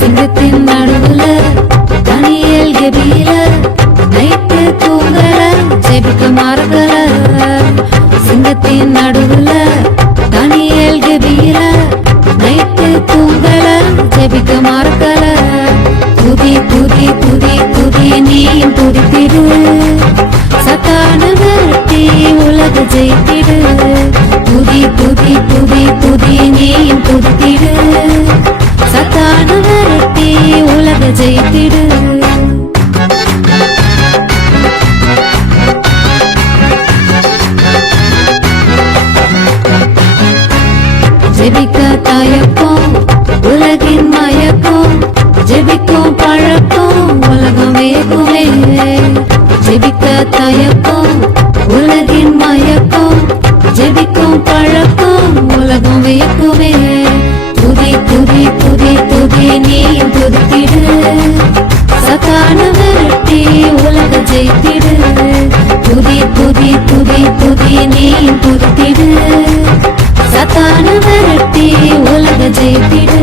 சிங்கத்தின் நடுவுல தனியல் கெபியில நைட்டு தூங்கல ஜெபிக்க மறக்கல. சிங்கத்தின் நடுவுல தனியல் கெபியில நைட்டு தூங்கல ஜெபிக்க மறக்கல. துதி துதி துதி துதி நீயும் துதித்திடு, சத்தான விரட்டி உலக ஜெயித்திடு. துதி துதி துதி துதி நீயும் துதித்திடு, சத்தான விரட்டி உலக ஜெயித்திடு. ஜெபிக்க தயக்கம் உலகின் மயக்கம், ஜெபிக்கும் பழக்கம் உலகம் வேகுமே. ஜெபிக்க தயக்கம் உலகின் மயக்கம், ஜெபிக்கும் பழக்கம் உலகம் வேகுமே. துதி துதி துதி துதி நீயும் துதித்திடு, சத்தான விரட்டி உலக ஜெயித்திடு. துதி துதி துதி துதி நீயும் துதித்திடு, சத்தான விரட்டி உலக ஜெயித்திடு.